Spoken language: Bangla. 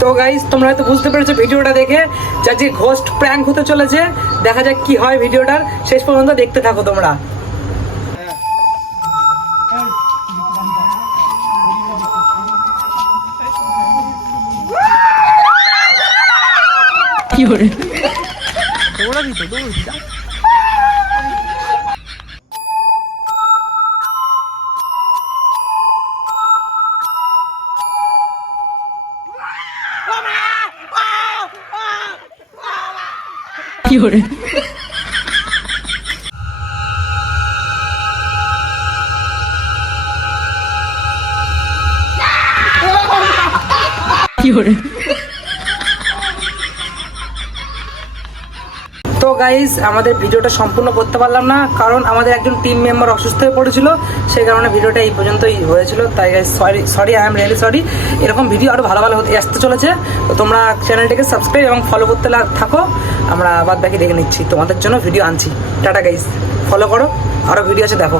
তো গাইস তোমরা হয়তো বুঝতে পেরেছো ভিডিওটা দেখে যে আজকে ঘোস্ট প্র্যাঙ্ক হতে চলেছে। দেখা যাক কি হয়, ভিডিওটার শেষ পর্যন্ত দেখতে থাকো তোমরা। কি করে দৌড়াবি তো দৌড়বি যা। কি করে কি করে। তো গাইস আমাদের ভিডিওটা সম্পূর্ণ করতে পারলাম না, কারণ আমাদের একজন টিম মেম্বার অসুস্থ হয়ে পড়েছিল, সেই কারণে ভিডিওটা এই পর্যন্তই হয়েছিল। তাই guys sorry I am really sorry. এরকম ভিডিও আরও ভালো ভালো আসতে চলেছে, তো তোমরা চ্যানেলটিকে সাবস্ক্রাইব এবং ফলো করতে থাকো। আমরা বাদ বাকি দেখে নিচ্ছি, তোমাদের জন্য ভিডিও আনছি। টাটা গাইস, ফলো করো, আরও ভিডিও আছে দেখো।